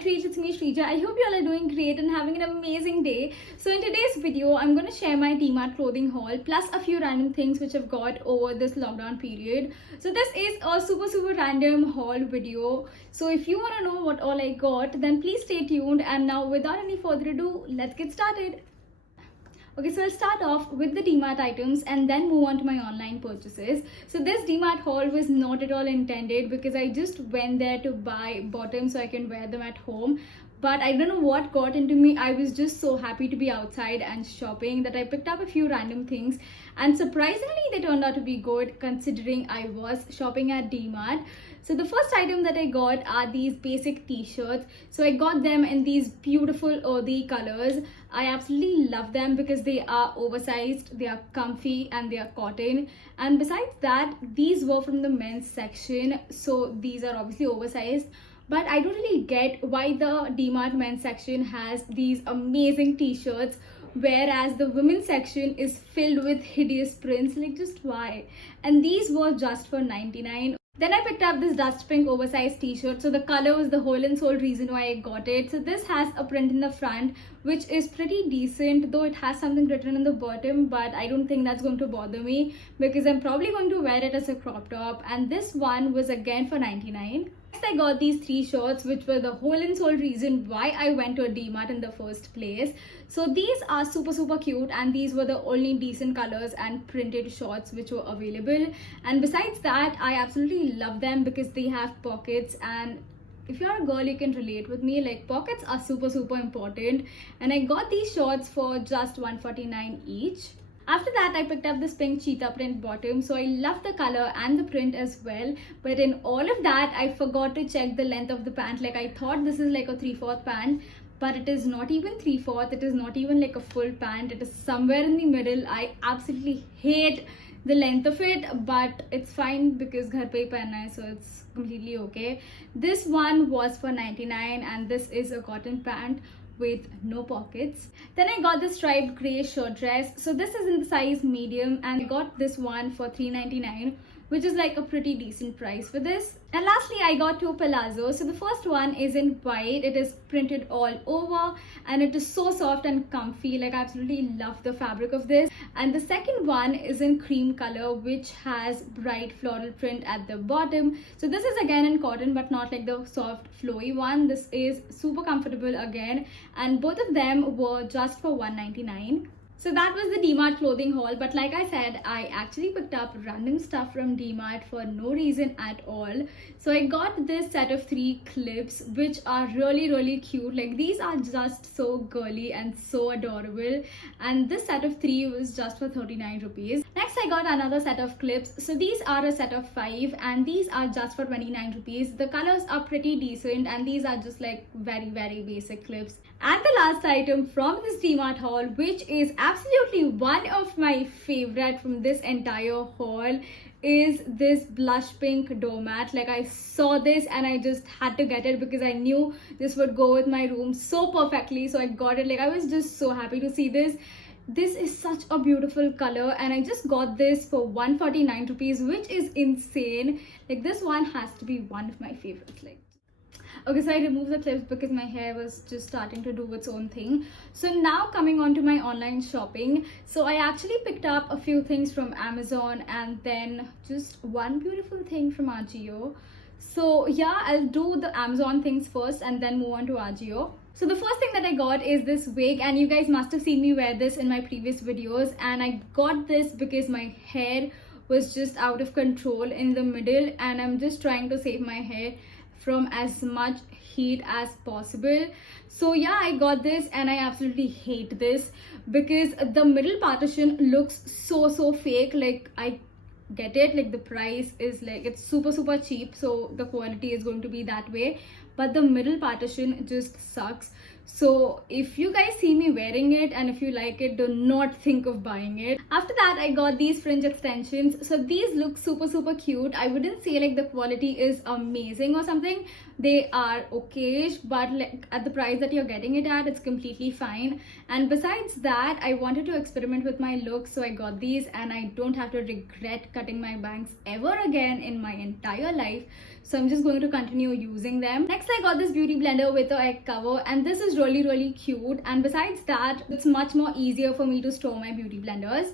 treats, it's me Shreeja. I hope you all are doing great and having an amazing day. So in today's video, I'm going to share my D-Mart clothing haul plus a few random things which I've got over this lockdown period. So this is a super random haul video. So if you want to know what all I got, then please stay tuned. And now without any further ado, let's get started. Okay, so I'll start off with the D-Mart items and then move on to my online purchases. So this D-Mart haul was not at all intended because I just went there to buy bottoms so I can wear them at home. But I don't know what got into me. I was just so happy to be outside and shopping that I picked up a few random things. And surprisingly, they turned out to be good considering I was shopping at D-Mart. So the first item that I got are these basic t-shirts. So I got them in these beautiful earthy colors. I absolutely love them because they are oversized, they are comfy and they are cotton. And besides that, these were from the men's section. So these are obviously oversized. But I don't really get why the D-Mart men's section has these amazing t-shirts whereas the women's section is filled with hideous prints. Like, just why? And these were just for 99. Then I picked up this dust pink oversized t-shirt. So the color was the whole and sole reason why I got it. So this has a print in the front which is pretty decent, though it has something written on the bottom, but I don't think that's going to bother me because I'm probably going to wear it as a crop top. And this one was again for 99. Next I got these three shorts which were the whole and sole reason why I went to a D-Mart in the first place. So these are super cute and these were the only decent colors and printed shorts which were available. And besides that, I absolutely love them because they have pockets, and if you're a girl you can relate with me, like pockets are super important. And I got these shorts for just 149 each. After that, I picked up this pink cheetah print bottom. So I love the color and the print as well. But in all of that, I forgot to check the length of the pant. Like, I thought this is like a 3/4 pant, but it is not even 3/4. It is not even like a full pant. It is somewhere in the middle. I absolutely hate the length of it, but it's fine because ghar pe hi pehna hai, so it's completely okay. This one was for 99 and this is a cotton pant with no pockets. Then I got this striped grey shirt dress. So this is in the size medium and I got this one for 399, which is like a pretty decent price for this. And lastly, I got two palazzos. So the first one is in white. It is printed all over and it is so soft and comfy. Like, I absolutely love the fabric of this. And the second one is in cream color, which has bright floral print at the bottom. So this is again in cotton, but not like the soft flowy one. This is super comfortable again, and both of them were just for 199. So that was the D-Mart clothing haul, but like I said, I actually picked up random stuff from D-Mart for no reason at all. So I got this set of 3 clips which are really cute. Like, these are just so girly and so adorable, and this set of 3 was just for 39 rupees. Next I got another set of clips. So these are a set of 5 and these are just for 29 rupees. The colors are pretty decent and these are just like very basic clips. And the last item from this D-Mart haul, which is absolutely one of my favorite from this entire haul, is this blush pink doormat. Like, I saw this and I just had to get it because I knew this would go with my room so perfectly. So I got it. Like, I was just so happy to see this. This is such a beautiful color and I just got this for 149 rupees, which is insane. Like, this one has to be one of my favorites. Like, okay, so I removed the clips because my hair was just starting to do its own thing. So now coming on to my online shopping. So I actually picked up a few things from Amazon and then just one beautiful thing from AJIO. So yeah, I'll do the Amazon things first and then move on to AJIO. So the first thing that I got is this wig, and you guys must have seen me wear this in my previous videos, and I got this because my hair was just out of control in the middle and I'm just trying to save my hair from as much heat as possible. So yeah, I got this and I absolutely hate this because the middle partition looks so fake. Like, I get it, like the price is like, it's super cheap, so the quality is going to be that way, but the middle partition just sucks. So if you guys see me wearing it and if you like it, do not think of buying it. After that, I got these fringe extensions. So these look super cute. I wouldn't say like the quality is amazing or something. They are okayish, but like at the price that you're getting it at, it's completely fine. And besides that, I wanted to experiment with my look, so I got these and I don't have to regret cutting my bangs ever again in my entire life. So I'm just going to continue using them. Next Next, I got this beauty blender with a egg cover, and this is really cute. And besides that, it's much more easier for me to store my beauty blenders.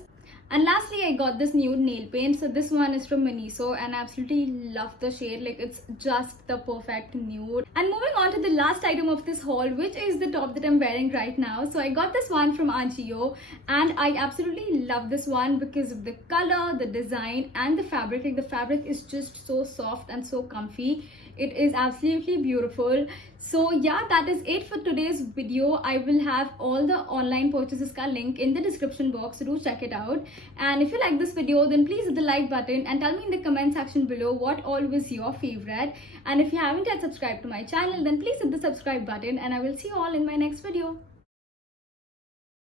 And lastly, I got this nude nail paint. So this one is from Miniso, and I absolutely love the shade. Like, it's just the perfect nude. And moving on to the last item of this haul, which is the top that I'm wearing right now. So I got this one from AJIO, and I absolutely love this one because of the color, the design, and the fabric. Like, the fabric is just so soft and so comfy. It is absolutely beautiful. So yeah, that is it for today's video. I will have all the online purchases ka link in the description box, so do check it out. And if you like this video, then please hit the like button and tell me in the comment section below what all was your favorite. And if you haven't yet subscribed to my channel, then please hit the subscribe button, and I will see you all in my next video.